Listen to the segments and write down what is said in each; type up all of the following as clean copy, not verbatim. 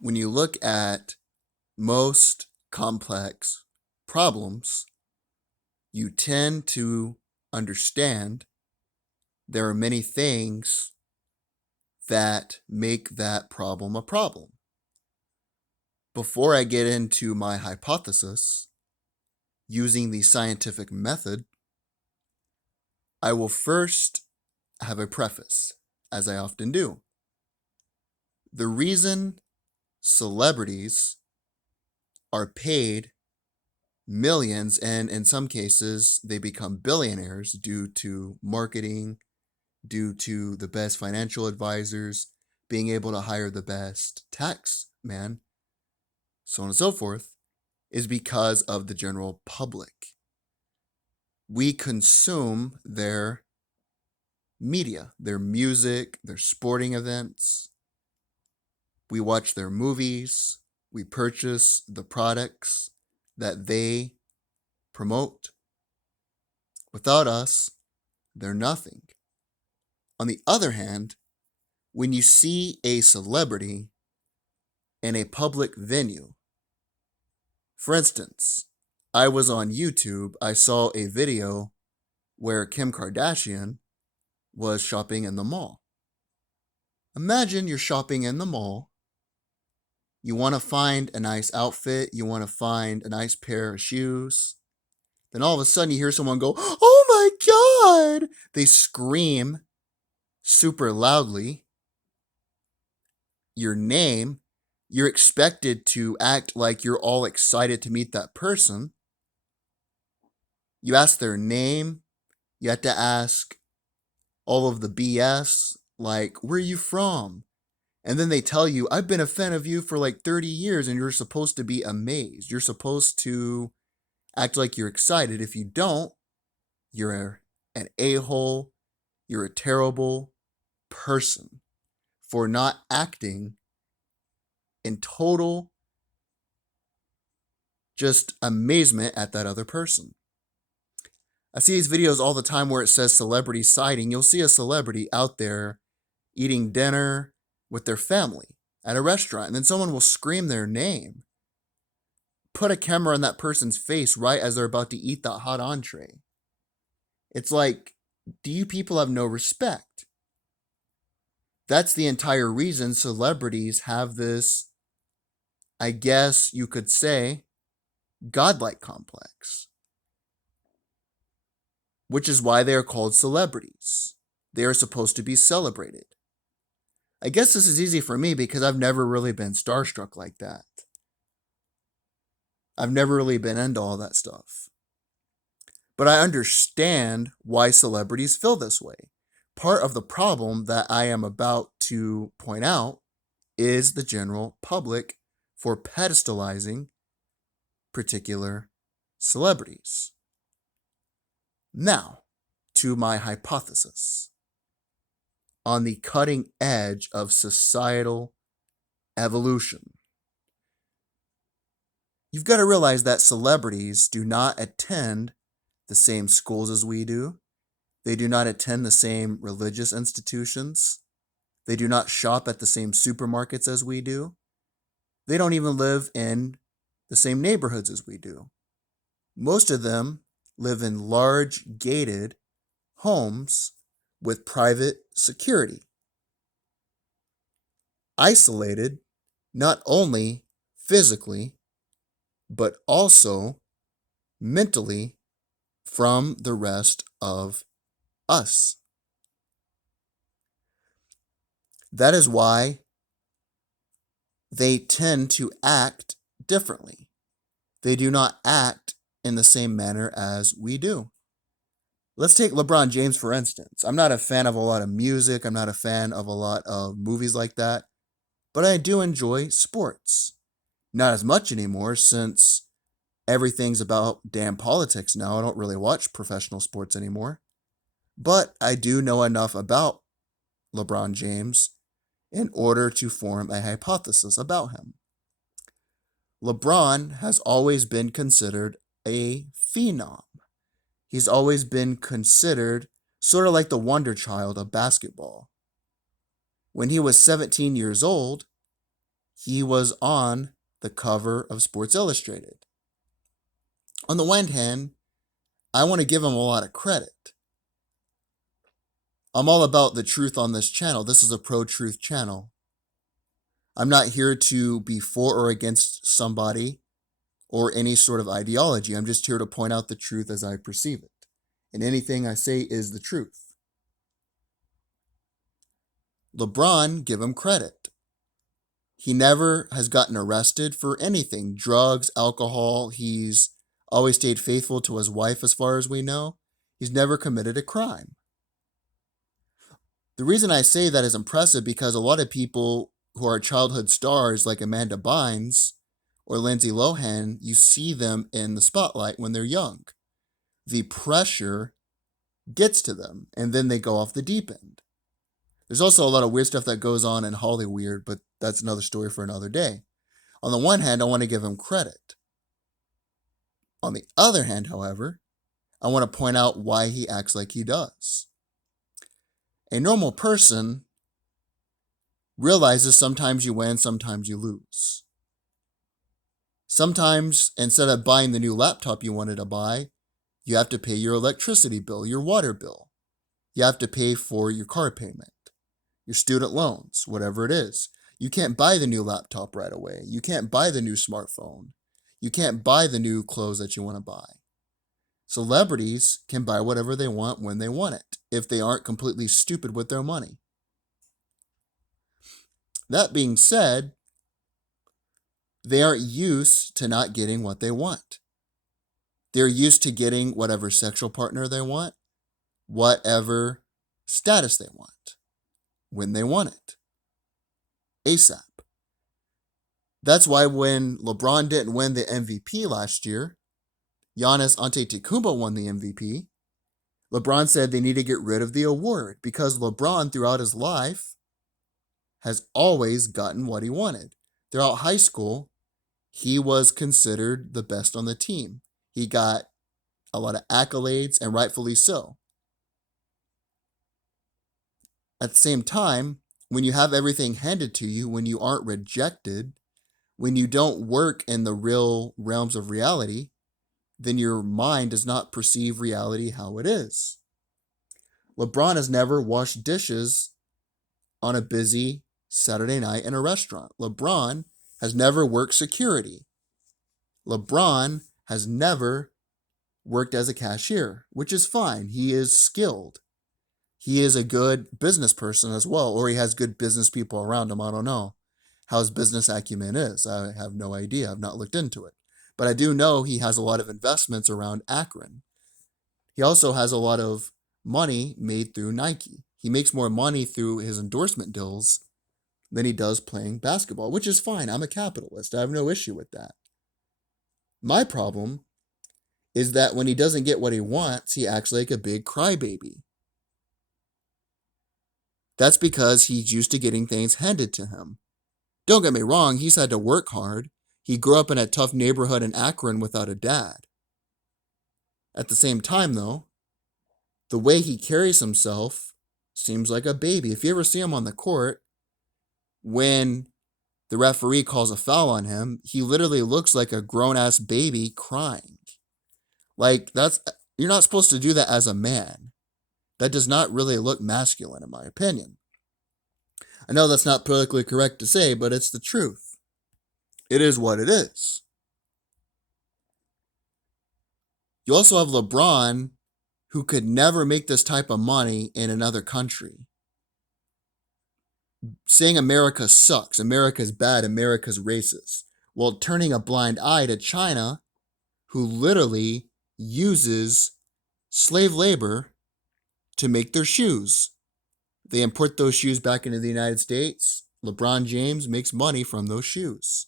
When you look at most complex problems, you tend to understand there are many things that make that problem a problem. Before I get into my hypothesis, using the scientific method, I will first have a preface, as I often do. The reason celebrities are paid millions, and in some cases, they become billionaires due to marketing, due to the best financial advisors, being able to hire the best tax man, so on and so forth, is because of the general public. We consume their media, their music, their sporting events. We watch their movies. We purchase the products that they promote. Without us, they're nothing. On the other hand, when you see a celebrity in a public venue, for instance, I was on YouTube, I saw a video where Kim Kardashian was shopping in the mall. Imagine you're shopping in the mall. You want to find a nice outfit, you want to find a nice pair of shoes. Then all of a sudden you hear someone go, "Oh my God!" They scream super loudly your name. You're expected to act like you're all excited to meet that person. You ask their name. You have to ask all of the BS, like, "Where are you from?" And then they tell you, "I've been a fan of you for like 30 years," and you're supposed to be amazed. You're supposed to act like you're excited. If you don't, you're an a-hole. You're a terrible person for not acting in total just amazement at that other person. I see these videos all the time where it says celebrity sighting. You'll see a celebrity out there eating dinner with their family at a restaurant, and then someone will scream their name. Put a camera on that person's face right as they're about to eat that hot entree. It's like, do you people have no respect? That's the entire reason celebrities have this, I guess you could say, godlike complex, which is why they are called celebrities. They are supposed to be celebrated. I guess this is easy for me because I've never really been starstruck like that. I've never really been into all that stuff. But I understand why celebrities feel this way. Part of the problem that I am about to point out is the general public for pedestalizing particular celebrities. Now, to my hypothesis. On the cutting edge of societal evolution, you've got to realize that celebrities do not attend the same schools as we do. They do not attend the same religious institutions. They do not shop at the same supermarkets as we do. They don't even live in the same neighborhoods as we do. Most of them live in large gated homes with private security, isolated not only physically, but also mentally from the rest of us. That is why they tend to act differently. They do not act in the same manner as we do. Let's take LeBron James, for instance. I'm not a fan of a lot of music. I'm not a fan of a lot of movies like that. But I do enjoy sports. Not as much anymore since everything's about damn politics now. I don't really watch professional sports anymore. But I do know enough about LeBron James in order to form a hypothesis about him. LeBron has always been considered a phenom. He's always been considered sort of like the wonder child of basketball. When he was 17 years old, he was on the cover of Sports Illustrated. On the one hand, I want to give him a lot of credit. I'm all about the truth on this channel. This is a pro-truth channel. I'm not here to be for or against somebody or any sort of ideology. I'm just here to point out the truth as I perceive it. And anything I say is the truth. LeBron, give him credit. He never has gotten arrested for anything, drugs, alcohol. He's always stayed faithful to his wife as far as we know. He's never committed a crime. The reason I say that is impressive because a lot of people who are childhood stars like Amanda Bynes or Lindsay Lohan, you see them in the spotlight when they're young. The pressure gets to them and then they go off the deep end. There's also a lot of weird stuff that goes on in Hollywood, but that's another story for another day. On the one hand, I want to give him credit. On the other hand, however, I want to point out why he acts like he does. A normal person realizes sometimes you win, sometimes you lose. Sometimes, instead of buying the new laptop you wanted to buy, you have to pay your electricity bill, your water bill. You have to pay for your car payment, your student loans, whatever it is. You can't buy the new laptop right away. You can't buy the new smartphone. You can't buy the new clothes that you want to buy. Celebrities can buy whatever they want when they want it, if they aren't completely stupid with their money. That being said, they aren't used to not getting what they want. They're used to getting whatever sexual partner they want, whatever status they want, when they want it, ASAP. That's why when LeBron didn't win the MVP last year, Giannis Antetokounmpo won the MVP. LeBron said they need to get rid of the award because LeBron throughout his life has always gotten what he wanted. Throughout high school, he was considered the best on the team. He got a lot of accolades, and rightfully so. At the same time, when you have everything handed to you, when you aren't rejected, when you don't work in the real realms of reality, then your mind does not perceive reality how it is. LeBron has never washed dishes on a busy Saturday night in a restaurant. LeBron has never worked security. LeBron has never worked as a cashier, which is fine. He is skilled. He is a good business person as well, or he has good business people around him. I don't know how his business acumen is. I have no idea. I've not looked into it. But I do know he has a lot of investments around Akron. He also has a lot of money made through Nike. He makes more money through his endorsement deals than he does playing basketball, which is fine. I'm a capitalist. I have no issue with that. My problem is that when he doesn't get what he wants, he acts like a big crybaby. That's because he's used to getting things handed to him. Don't get me wrong, he's had to work hard. He grew up in a tough neighborhood in Akron without a dad. At the same time, though, the way he carries himself seems like a baby. If you ever see him on the court, when the referee calls a foul on him, he literally looks like a grown-ass baby crying. Like, you're not supposed to do that as a man. That does not really look masculine, in my opinion. I know that's not politically correct to say, but it's the truth. It is what it is. You also have LeBron, who could never make this type of money in another country. Saying America sucks, America's bad, America's racist, while turning a blind eye to China, who literally uses slave labor to make their shoes. They import those shoes back into the United States. LeBron James makes money from those shoes.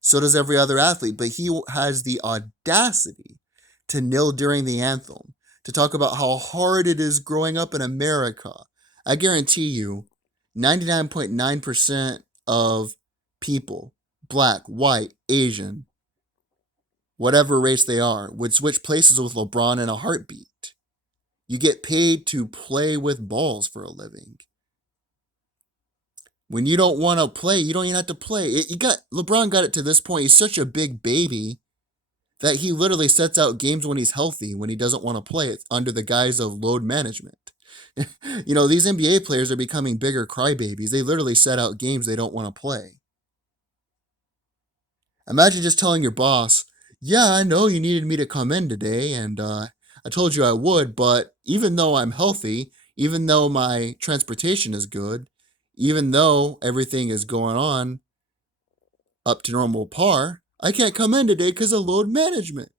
So does every other athlete, but he has the audacity to kneel during the anthem, to talk about how hard it is growing up in America. I guarantee you, 99.9% of people, black, white, Asian, whatever race they are, would switch places with LeBron in a heartbeat. You get paid to play with balls for a living. When you don't want to play, you don't even have to play. LeBron got it to this point. He's such a big baby that he literally sets out games when he's healthy, when he doesn't want to play it, under the guise of load management. These NBA players are becoming bigger crybabies. They literally set out games they don't want to play. Imagine just telling your boss, yeah, I know you needed me to come in today, and I told you I would, but even though I'm healthy, even though my transportation is good, even though everything is going on up to normal par, I can't come in today because of load management.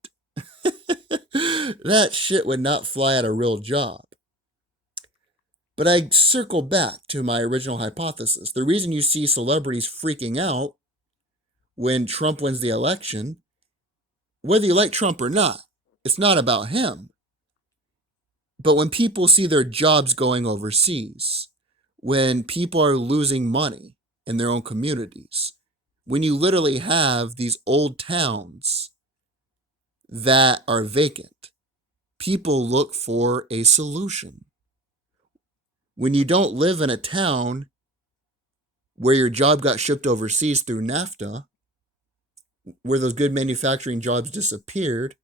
That shit would not fly at a real job. But I circle back to my original hypothesis. The reason you see celebrities freaking out when Trump wins the election, whether you like Trump or not, it's not about him. But when people see their jobs going overseas, when people are losing money in their own communities, when you literally have these old towns that are vacant, people look for a solution. When you don't live in a town where your job got shipped overseas through NAFTA, where those good manufacturing jobs disappeared,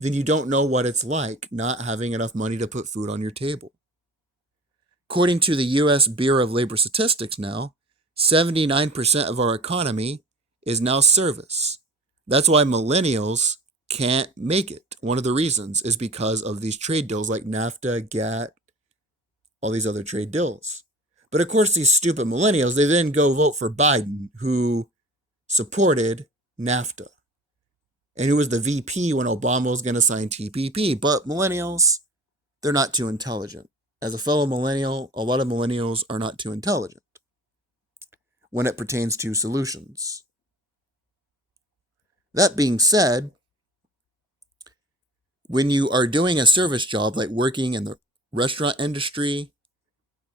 then you don't know what it's like not having enough money to put food on your table. According to the U.S. Bureau of Labor Statistics now, 79% of our economy is now service. That's why millennials can't make it. One of the reasons is because of these trade deals like NAFTA, GATT, all these other trade deals. But of course, these stupid millennials, they then go vote for Biden, who supported NAFTA and who was the VP when Obama was going to sign TPP. But millennials, they're not too intelligent. As a fellow millennial, a lot of millennials are not too intelligent when it pertains to solutions. That being said, when you are doing a service job like working in the restaurant industry,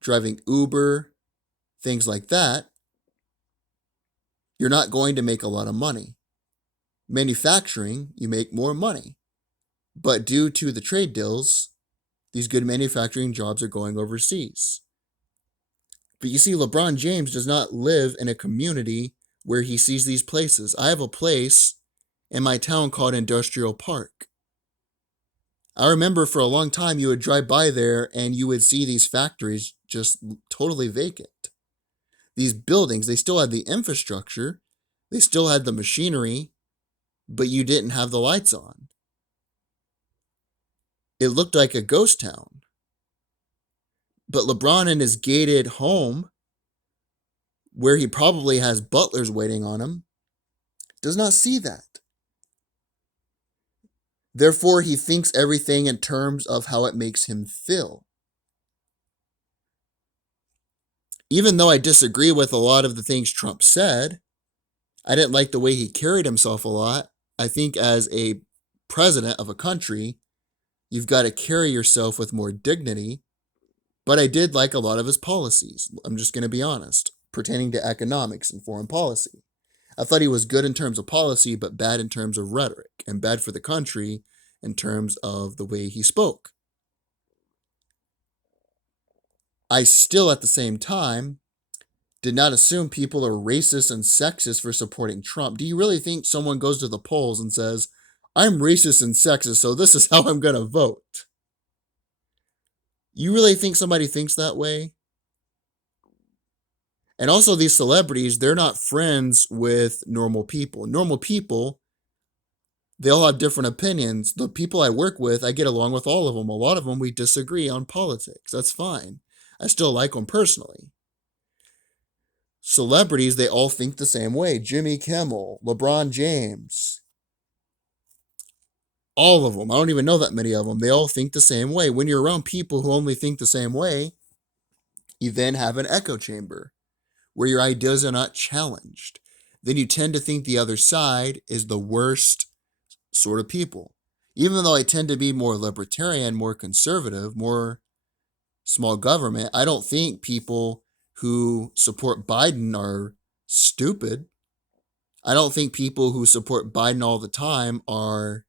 driving Uber, things like that, you're not going to make a lot of money. Manufacturing, you make more money. But due to the trade deals, these good manufacturing jobs are going overseas. But you see, LeBron James does not live in a community where he sees these places. I have a place in my town called Industrial Park. I remember for a long time you would drive by there and you would see these factories just totally vacant. These buildings, they still had the infrastructure, they still had the machinery, but you didn't have the lights on. It looked like a ghost town. But LeBron in his gated home, where he probably has butlers waiting on him, does not see that. Therefore, he thinks everything in terms of how it makes him feel. Even though I disagree with a lot of the things Trump said, I didn't like the way he carried himself a lot. I think as a president of a country, you've got to carry yourself with more dignity. But I did like a lot of his policies. I'm just going to be honest, pertaining to economics and foreign policy. I thought he was good in terms of policy, but bad in terms of rhetoric, and bad for the country in terms of the way he spoke. I still, at the same time, did not assume people are racist and sexist for supporting Trump. Do you really think someone goes to the polls and says, I'm racist and sexist, so this is how I'm going to vote? You really think somebody thinks that way? And also, these celebrities, they're not friends with normal people. Normal people, they all have different opinions. The people I work with, I get along with all of them. A lot of them, we disagree on politics. That's fine. I still like them personally. Celebrities, they all think the same way. Jimmy Kimmel, LeBron James, all of them. I don't even know that many of them. They all think the same way. When you're around people who only think the same way, you then have an echo chamber where your ideas are not challenged. Then you tend to think the other side is the worst sort of people. Even though I tend to be more libertarian, more conservative, more small government, I don't think people who support Biden are stupid. I don't think people who support Biden all the time are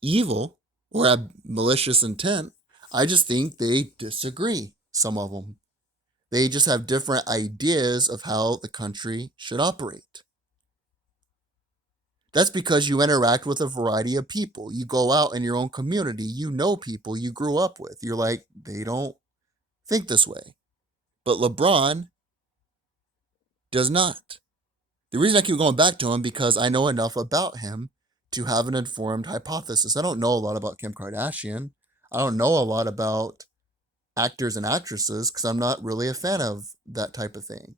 evil or have malicious intent. I just think they disagree, some of them. They just have different ideas of how the country should operate. That's because you interact with a variety of people. You go out in your own community, you know people you grew up with. You're like, they don't think this way. But LeBron does not. The reason I keep going back to him because I know enough about him to have an informed hypothesis. I don't know a lot about Kim Kardashian. I don't know a lot about actors and actresses because I'm not really a fan of that type of thing.